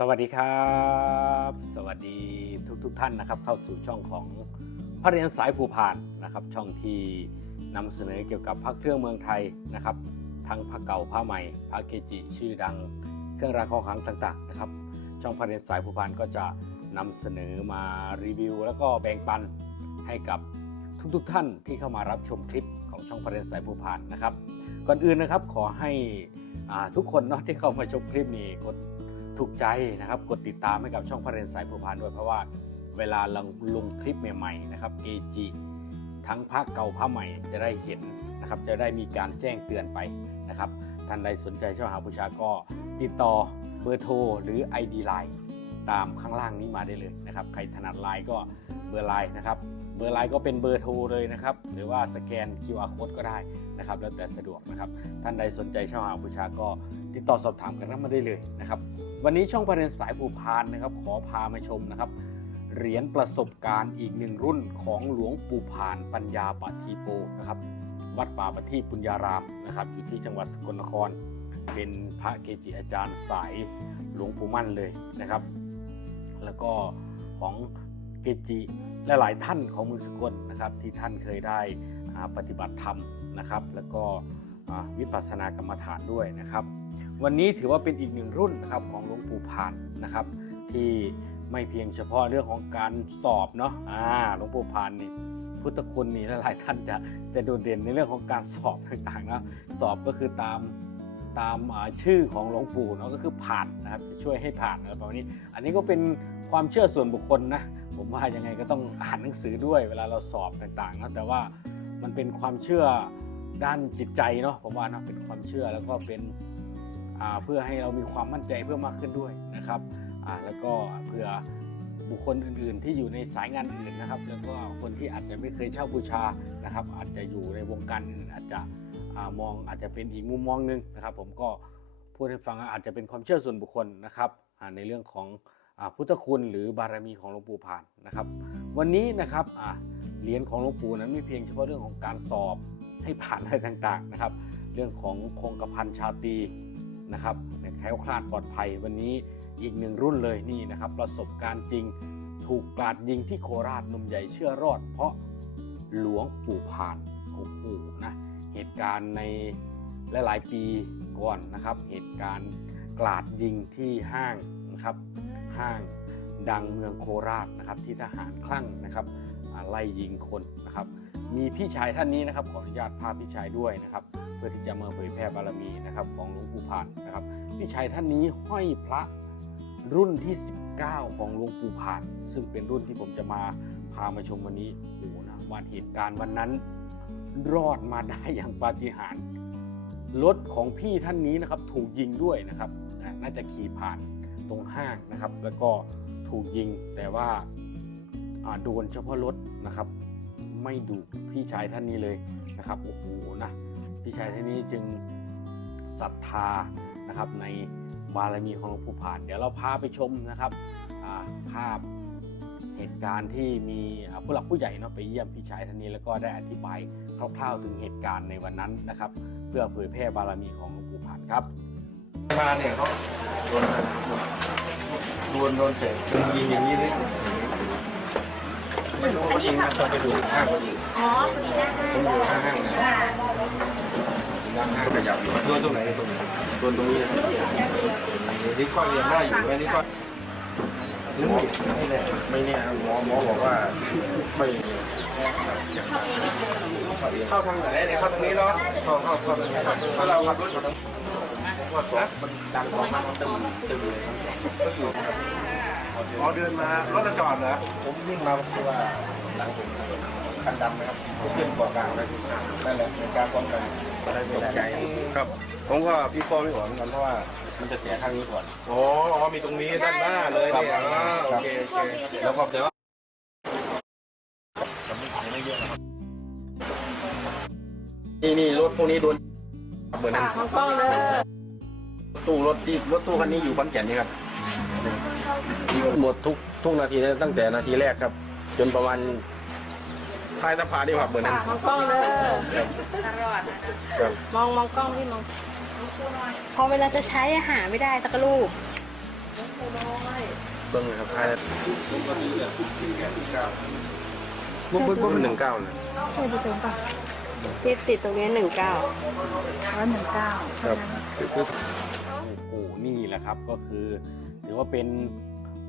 สวัสดีครับ สวัสดีทุกทท่านนะครับเข้าสู่ช่องของพระเรียนสายภูพานนะครับ ช่องที่นำเสนอเกี่ยวกับพระเครื่องเมืองไทยนะครับ ทั้งพระเก่าพระใหม่พระเกจิชื่อดัง เครื่องรางของขลังต่าง ๆ นะครับ ช่องพระเรียนสายภูพานก็จะนำเสนอมารีวิว แล้วก็แบ่งปันให้กับทุกๆท่านที่เข้ามารับชมคลิปของช่องพระเรียนสายภูพานนะครับ ก่อนอื่นนะครับขอให้ทุกคนเนาะที่เข้ามาชมคลิปนี้กด ถูกใจนะครับกดติดตามให้กับช่องพระเรนสายภูพานด้วยเพราะว่าเวลาลงลงคลิปใหม่ๆนะครับ AG ทั้งภาคเก่าภาคใหม่จะได้เห็นนะครับจะได้มีการแจ้งเตือนไปนะครับท่านใดสนใจเช่าหาบูชาก็ติดต่อเบอร์โทรหรือ ID Line ตามข้างล่างนี้มาได้เลยนะครับใครถนัดไลน์ก็ เบอร์ไลน์นะครับ เบอร์ไลน์ก็เป็นเบอร์โทรเลยนะครับ หรือว่าสแกน QR code ก็ได้นะครับ แล้วแต่สะดวกนะครับ ท่านใดสนใจเช่าหาบูชาก็ติดต่อสอบถามกันเข้ามาได้เลยนะครับ วันนี้ช่องประเด็นสายผูพานนะครับ ขอพามาชมนะครับเหรียญประสบการณ์อีกหนึ่งรุ่นของหลวงปู่พานปัญญาปฏทีโปนะครับวัดป่าปฏทีปุญญารามนะครับอยู่ที่จังหวัดสกลนคร เป็นพระเกจิอาจารย์สายหลวงปู่มั่นเลยนะครับ แล้วก็ของ เกจิและหลายท่านของเมืองสกลนะครับ ที่ท่านเคยได้ปฏิบัติธรรมนะครับ แล้วก็วิปัสสนากรรมฐานด้วยนะครับ วันนี้ถือว่าเป็นอีกหนึ่งรุ่นนะครับของหลวงปู่พานนะครับ ที่ไม่เพียงเฉพาะเรื่องของการสอบเนาะอ่าหลวงปู่พานนี่พุทธคุณนี่หลายท่านจะจะโดดเด่นในเรื่องของการสอบต่างๆนะสอบก็คือตามตามชื่อของหลวงปู่เนาะก็คือผ่านนะครับจะช่วยให้ผ่านอะไรประมาณนี้ อันนี้ก็เป็นความเชื่อส่วนบุคคลนะ ผมว่ายังไงก็ต้องอ่านหนังสือด้วยเวลาเราสอบต่างๆนะแต่ว่ามันเป็นความเชื่อด้านจิตใจเนาะผมว่านะเป็นความเชื่อแล้วก็เป็นเพื่อให้เรามีความมั่นใจเพิ่มมากขึ้นด้วยนะครับแล้วก็เพื่อบุคคลอื่นๆ ที่อยู่ในสายงานอื่นนะครับ แล้วก็คนที่อาจจะไม่เคยเช่าบูชานะครับ อาจจะอยู่ในวงการอาจจะอมองอาจจะเป็นอีกมุมมองหนึงนะครับ ผมก็พูดให้ฟังอาจจะเป็นความเชื่อส่วนบุคคลนะครับในเรื่องของ พุทธคุณหรือบารมีของหลวงปู่ผ่านนะครับ วันนี้นะครับอ่าเหรียญของหลวงปู่นั้นไม่เพียงเฉพาะเรื่องของการสอบให้ผ่านอะไรต่างๆนะครับ เรื่องของคงกระพันชาตีนะครับเนี่ยแคล้วคลาดปลอดภัยวันนี้อีกหนึ่งรุ่นเลยนี่นะครับ ประสบการณ์จริงถูกกราดยิงที่โคราชหนุ่มใหญ่เชื่อรอด เพราะหลวงปู่ผ่านโอ้โหนะเหตุการณ์ในหลายๆปีก่อนนะครับ เหตุการณ์กราดยิงที่ห้างนะครับ ห้างดังเมืองโคราชนะครับที่ทหารคลั่งนะครับไล่ยิงคนนะครับ มีพี่ชายท่านนี้นะครับขออนุญาตพาพี่ชายด้วยนะครับ เพื่อที่จะมาเผยแพร่บารมีนะครับของหลวงปู่ผ่านนะครับ พี่ชายท่านนี้ห้อยพระรุ่นที่ 19 ของหลวงปู่ผ่าน ซึ่งเป็นรุ่นที่ผมจะมาพามาชมวันนี้โอ้โหนะวันเหตุการณ์วันนั้น รอดมาได้อย่างปาฏิหาริย์รถของพี่ท่านนี้นะครับถูกยิงด้วยนะครับน่าจะขี่ผ่าน ตรงห้างนะครับ แล้วก็ถูกยิงแต่ว่าโดนเฉพาะรถนะครับ ไม่ดุพี่ชายท่านนี้เลยนะครับโอ้โหนะพี่ชายท่านนี้จึงศรัทธานะครับในบารมีของหลวงปู่ผ่าน เดี๋ยวเราพาไปชมนะครับภาพเหตุการณ์ที่มีผู้หลักผู้ใหญ่เนาะไปเยี่ยมพี่ชายท่านนี้แล้วก็ได้อธิบายคร่าวๆถึงเหตุการณ์ในวันนั้นนะครับ เพื่อเผยแพร่บารมีของหลวงปู่ผ่านครับ มาเนี่ยเขาโดนโดนโดนเตะโดนยิงอย่างนี้เลยไม่รู้ว่ายิงนะตอนไปดูห้างพอดีอ๋อพอดีนะผมอยู่ข้างห้างนะด้านห้างขยับอยู่โดนตรงไหนตรงไหนโดนตรงนี้นะนี่ก็เรียนได้อยู่อันนี้ก็นึกไม่แน่ไม่แน่หมอหมอบอกว่าไม่เข้าทางไหนเนี่ยเข้าทางนี้เนาะเข้าเข้าเข้าทางนี้ถ้าเราขับรถอยู่ทาง ว่าสองมันดังสองครั้งมันตึงตึงเลยก็อยู่ครับอ๋อเดินมารถจะจอดเหรอผมวิ่งมาเพราะว่าหลังผมคันดำนะครับเพื่อนก่อกลางเลยนั่นแหละในการป้องกันอะไรตกใจครับ ผมก็พี่ป้อไม่หวเหมือนกันเพราะว่ามันจะเสียข้างนี้ก่อนอ๋ออ๋อมีตรงนี้ด้านหน้าเลยเนี่ยอ๋อโอเคโอเคแล้วก็แต่ว่านี่นี่รถพวกนี้โดนเหมือนค่ะของกล้องเลย ตู้รถที่รถตู้คันนี้อยู่ขอนแก่นนี่ครับหมดทุกทุกนาทีเลยตั้งแต่นาทีแรกครับ จนประมาณท้ายสะพานนี่ครับเหมือนนั้นค่ะของกล้องเลยตลอดครับมองมองกล้องพี่มองพอเวลาจะใช้อะหาไม่ได้สักรูปเบิ้งนะครับใครทุกวันนี้เนี่ยทุกทีเนี่ยทุกการบุ๊บบุ๊บบุ๊บหนึ่งเก้านะใช่ประตูป่ะที่ติดตรงนี้หนึ่งเก้าร้อยหนึ่งเก้าครับคือโอ้โห นี่แหละครับก็คือ ถือว่าเป็น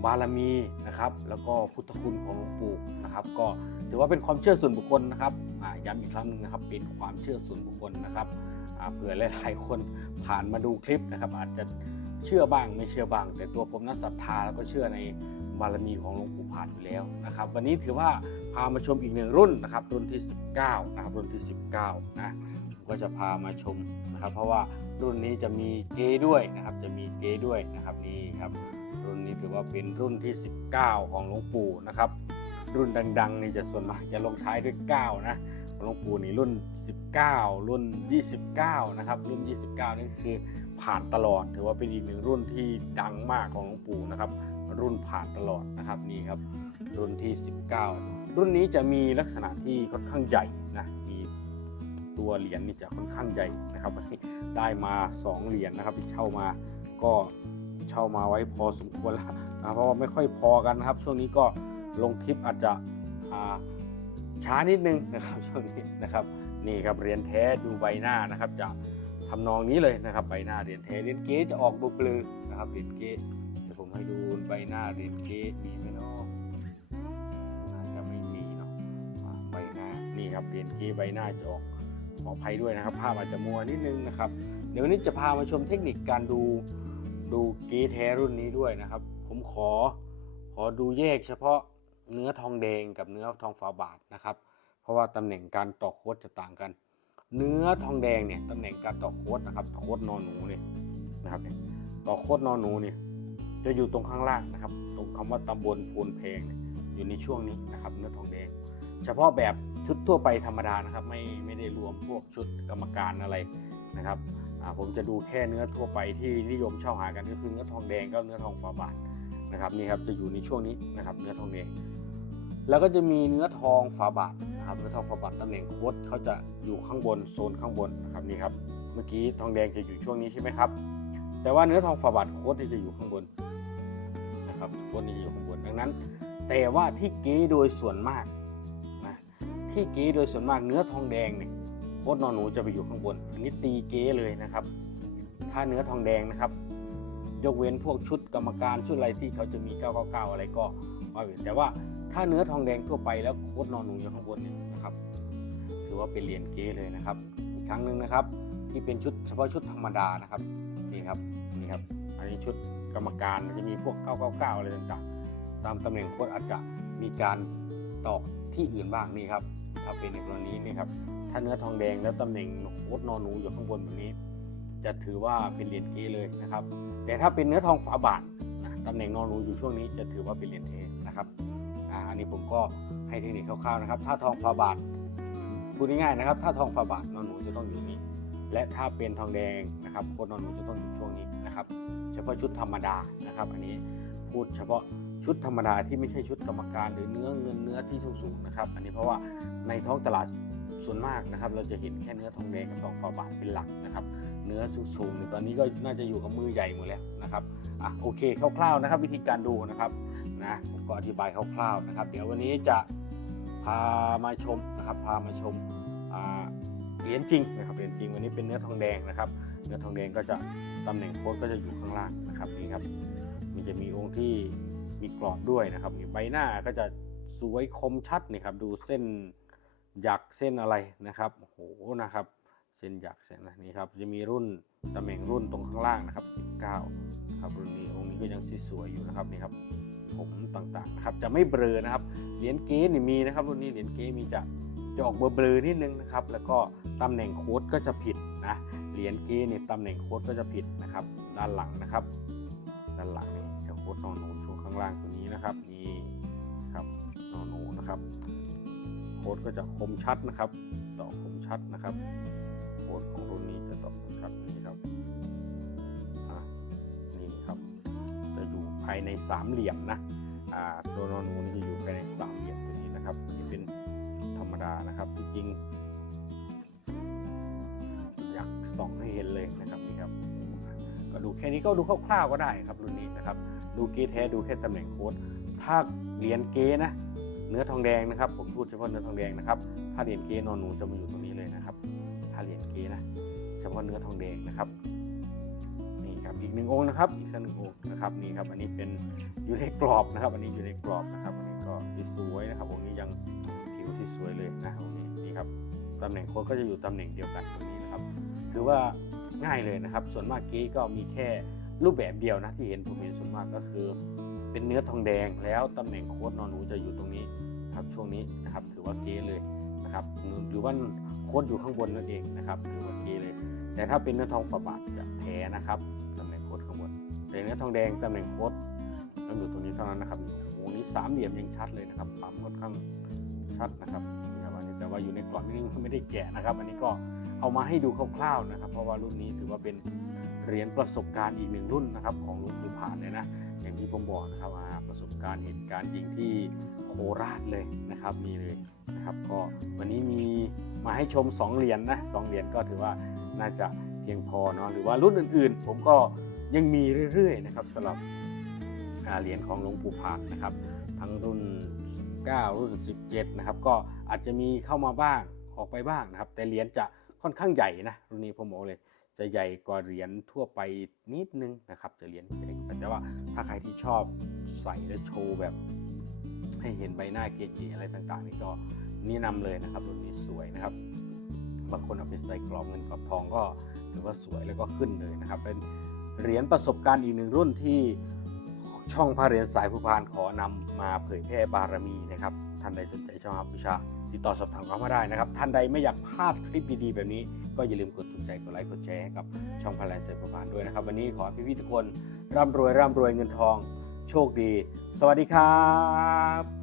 บารมีนะครับ แล้วก็พุทธคุณของหลวงปู่นะครับ ก็ถือว่าเป็นความเชื่อส่วนบุคคลนะครับย้ำอีกครั้งหนึ่งนะครับ เป็นความเชื่อส่วนบุคคลนะครับเผื่อหลายๆคนผ่านมาดูคลิปนะครับ อาจจะเชื่อบ้างไม่เชื่อบ้าง แต่ตัวผมนั้นศรัทธาแล้วก็เชื่อในบารมีของหลวงปู่ผ่านอยู่แล้วนะครับ วันนี้ถือว่าพามาชมอีกหนึ่งรุ่นนะครับ รุ่นที่ 19 นะครับรุ่นที่ 19 นะผมก็จะพามาชมนะครับ เพราะว่า รุ่นนี้จะมีเกด้วยนะครับ จะมีเกด้วยนะครับนี่ครับ รุ่นนี้ถือว่าเป็นรุ่นที่ 19 ของหลวงปู่นะครับ รุ่นดัง ๆ นี่จะส่วนมากจะลงท้ายด้วย 9 นะหลวงปู่นี่รุ่น 19 รุ่น 29 นะครับ รุ่น 29 นี่คือผ่านตลอด ถือว่าเป็นอีกหนึ่งรุ่นที่ดังมากของหลวงปู่นะครับ รุ่นผ่านตลอดนะครับนี่ครับ รุ่นที่ 19 รุ่นนี้จะมีลักษณะที่ค่อนข้างใหญ่ ตัวเหรียญนี่จะค่อนข้างใหญ่นะครับได้มา2เหรียญนะครับที่เช่ามาก็เช่ามาไว้พอสมควรแล้วนะเพราะว่าไม่ค่อยพอกันนะครับ ช่วงนี้ก็ลงคลิปอาจจะช้านิดนึงนะครับช่วงนี้นะครับนี่ครับเหรียญแท้ดูใบหน้านะครับจะทำนองนี้เลยนะครับใบหน้าเหรียญแท้เหรียญเก๊จะออกเบลือนะครับเหรียญเก๊เดี๋ยวผมให้ดูใบหน้าเหรียญเก๊มีไหมเนาะน่าจะไม่มีเนาะใบหน้านี่ครับเหรียญเกใบหน้าจะออก ขออภัยด้วยนะครับ ภาพอาจจะมัวนิดนึงนะครับ เดี๋ยววันนี้จะพามาชมเทคนิคการดูดูเกแท้รุ่นนี้ด้วยนะครับ ผมขอขอดูแยกเฉพาะเนื้อทองแดงกับเนื้อทองฝาบาทนะครับ เพราะว่าตำแหน่งการต่อโค้ดจะต่างกัน เนื้อทองแดงเนี่ยตำแหน่งการต่อโค้ดนะครับ โค้ดนอนหนูเนี่ยนะครับต่อโค้ดนอนหนูเนี่ยจะอยู่ตรงข้างล่างนะครับ ตรงคำว่าตำบลโพนเพงอยู่ในช่วงนี้นะครับ เนื้อทองแดง เฉพาะแบบชุดทั่วไปธรรมดานะครับ ไม่ไม่ได้รวมพวกชุดกรรมการอะไรนะครับผมจะดูแค่เนื้อทั่วไปที่นิยมเช่าหากันก็คือเนื้อทองแดงก็เนื้อทองฝาบาทนะครับนี่ครับจะอยู่ในช่วงนี้นะครับเนื้อทองแดงแล้วก็จะมีเนื้อทองฝาบาทนะครับเนื้อทองฝาบาทตำแหน่งโคดเขาจะอยู่ข้างบนโซนข้างบนนะครับนี่ครับเมื่อกี้ทองแดงจะอยู่ช่วงนี้ใช่ไหมครับ แต่ว่าเนื้อทองฝาบาทโคดนี่จะอยู่ข้างบนนะครับโค้ดนี่จะอยู่ข้างบนดังนั้น แต่ว่าที่เก๊โดยส่วนมาก ที่เก๊โดยส่วนมากเนื้อทองแดงเนี่ยโคตรนอนหนูจะไปอยู่ข้างบน อันนี้ตีเก๊เลยนะครับ ถ้าเนื้อทองแดงนะครับ ยกเว้นพวกชุดกรรมการชุดอะไรที่เขาจะมี 999 อะไรก็ว่าไปแต่ว่าถ้าเนื้อทองแดงทั่วไปแล้วโคตรนอนหนูอยู่ข้างบนเนี่ยนะครับ ถือว่าเป็นเหรียญเก๊เลยนะครับ อีกครั้งหนึ่งนะครับ ที่เป็นชุดเฉพาะชุดธรรมดานะครับนี่ครับนี่ครับ อันนี้ชุดกรรมการมันจะมีพวก 999 อะไรต่างๆ ตามตำแหน่งโค้ดอาจจะมีการตอกที่อื่นบ้างนี่ครับ ถ้าเป็นในกรณีนี่ครับ ถ้าเนื้อทองแดงแล้วตำแหน่งโค้ดนอนหนูอยู่ข้างบนแบบนี้ จะถือว่าเป็นเหรียญเกเลยนะครับ แต่ถ้าเป็นเนื้อทองฝาบาทนะตำแหน่งนอนหนูอยู่ช่วงนี้จะถือว่าเป็นเหรียญเทนะครับอันนี้ผมก็ให้เทคนิคคร่าวๆนะครับ ถ้าทองฝาบาทพูดง่ายๆนะครับ ถ้าทองฝาบาทนอนหนูจะต้องอยู่นี้ และถ้าเป็นทองแดงนะครับโค้ดนอนหนูจะต้องอยู่ช่วงนี้นะครับ เฉพาะชุดธรรมดานะครับ อันนี้พูดเฉพาะ ชุดธรรมดาที่ไม่ใช่ชุดกรรมการหรือเนื้อเงินเนื้อที่สูงๆนะครับ อันนี้เพราะว่าในท้องตลาดส่วนมากนะครับ เราจะเห็นแค่เนื้อทองแดงกับทองฝาบาทเป็นหลักนะครับ เนื้อสูงๆเนี่ยตอนนี้ก็น่าจะอยู่กับมือใหญ่หมดแล้วนะครับอะโอเคคร่าวๆนะครับ วิธีการดูนะครับนะผมก็อธิบายคร่าวๆนะครับ เดี๋ยววันนี้จะพามาชมนะครับ พามาชมเหรียญจริงนะครับเหรียญจริงวันนี้เป็นเนื้อทองแดงนะครับ เนื้อทองแดงก็จะตำแหน่งโค้ดก็จะอยู่ข้างล่างนะครับนี่ครับมันจะมีองค์ที่ มีกรอบด้วยนะครับนี่ใบหน้าก็จะสวยคมชัดนี่ครับดูเส้นหยักเส้นอะไรนะครับโอ้โหนะครับ เส้นหยักเส้นนะนี่ครับจะมีรุ่นตำแหน่งรุ่นตรงข้างล่างนะครับ 19ครับรุ่นนี้องค์นี้ก็ยังสวยอยู่นะครับนี่ครับผมต่างๆนะครับจะไม่เบลอนะครับเหรียญเก๊นี่มีนะครับรุ่นนี้เหรียญเก๊มีจะจะออกเบลอๆนิดนึงนะครับแล้วก็ตำแหน่งโค้ดก็จะผิดนะเหรียญเก๊เนี่ยตำแหน่งโค้ดก็จะผิดนะครับ ด้านหลังนะครับ ด้านหลังนี่ ดนอนหนูช่วงข้างล่างตัวนี้นะครับนี่ครับนอนหนูนะครับโค้ดก็จะคมชัดนะครับต่อคมชัดนะครับ โค้ดของรุ่นนี้จะต่อคมชัดนี่ครับอ่นี่ครับ จะอยู่ภายในสามเหลี่ยมนะอ่าตัวนอนหนูนี่จะอยู่ภายในสามเหลี่ยมตัวนี้นะครับอันนี่เป็นธรรมดานะครับจริงอยากส่องให้เห็นเลยนะครับนี่ครับก็ดูแค่นี้ก็ดูคร่าวๆก็ได้ครับรุ่นนี้นะครับ ดูเก๊แท้ดูแค่ตำแหน่งโค้ดถ้าเหรียญเก๊นะเนื้อทองแดงนะครับ ผมพูดเฉพาะเนื้อทองแดงนะครับ ถ้าเหรียญเก๊นอนหนูจะมาอยู่ตรงนี้เลยนะครับ ถ้าเหรียญเก๊นะเฉพาะเนื้อทองแดงนะครับนี่ครับอีกหนึ่งองค์นะครับ อีกสักหนึ่งองค์นะครับนี่ครับ อันนี้เป็นอยู่ในกรอบนะครับ อันนี้อยู่ในกรอบนะครับ อันนี้ก็สวยนะครับองค์นี้ยังผิวสวยเลยนะองค์นี้นี่ครับตำแหน่งโค้ดก็จะอยู่ตำแหน่งเดียวกันตรงนี้นะครับ ถือว่าง่ายเลยนะครับ ส่วนมากเก๊ก็มีแค่ รูปแบบเดียวนะที่เห็นผมเห็นส่วนมากก็คือ เป็นเนื้อทองแดงแล้วตำแหน่งโค้ดนอนหนูจะอยู่ตรงนี้ครับช่วงนี้นะครับถือว่าเก๊เลยนะครับหรือว่าโค้ดอยู่ข้างบนนั่นเองนะครับถือว่าเก๊เลย แต่ถ้าเป็นเนื้อทองฝาบาทจะแท้นะครับตำแหน่งโค้ดข้างบนแต่เนื้อทองแดงตำแหน่งโค้ดต้องอยู่ตรงนี้เท่านั้นนะครับโอ้โหนี่สามเหลี่ยมยังชัดเลยนะครับปั๊มค่อนข้างชัดนะครับนี่ครับอันนี้แต่ว่าอยู่ในกล่องนี่ไม่ได้แกะนะครับ อันนี้ก็เอามาให้ดูคร่าวๆนะครับ เพราะว่ารุ่นนี้ถือว่าเป็น เหรียญประสบการณ์อีกหนึ่งรุ่นนะครับของหลุงปู่ผานเลยนะอย่างที่ผมบอกนะครับาประสบการณ์เหตุการณ์ยิงที่โคราชเลยนะครับมีเลยนะครับก็วันนี้มีมาให้ชม 2 เหรียญนะสองเหรียญก็ถือว่าน่าจะเพียงพอเนาะหรือว่ารุ่นอื่นๆ ผมก็ยังมีเรื่อยๆนะครับสำหรับเหรียญของหลวงปู่ผานนะครับ ทั้งรุ่น 19 รุ่น 17 นะครับ ก็อาจจะมีเข้ามาบ้างออกไปบ้างนะครับ แต่เหรียญจะค่อนข้างใหญ่นะรุ่นนี้ผมบอกเลย จะใหญ่กว่าเหรียญทั่วไปนิดนึงนะครับ จะเหรียญใหญ่กแต่ว่าถ้าใครที่ชอบใส่และโชว์แบบ ให้เห็นใบหน้าเกจิอะไรต่างๆ นี่ก็แนะนำเลยนะครับรุ่นนี้สวยนะครับบางคนเอาไปใส่กรอบเงินกรอบทองก็ถือว่าสวยแล้วก็ขึ้นเลยนะครับ เป็นเหรียญประสบการณ์อีกหนึ่งรุ่นที่ช่องพระเหรียญสายผู้พานขอนำมาเผยแพร่บารมีนะครับท่านใดสนใจช่องฮับวิชาติดต่อสอบถามเข้ามาได้นะครับ ท่านใดไม่อยากพลาดคลิปดีๆแบบนี้ ก็อย่าลืมกดถูกใจกดไลค์กดแชร์ให้กับช่องพระเสรียญสายผู้พานด้วยนะครับ วันนี้ขอให้พี่ๆทุกคนร่ำรวยร่ำรวยเงินทอง โชคดี สวัสดีครับ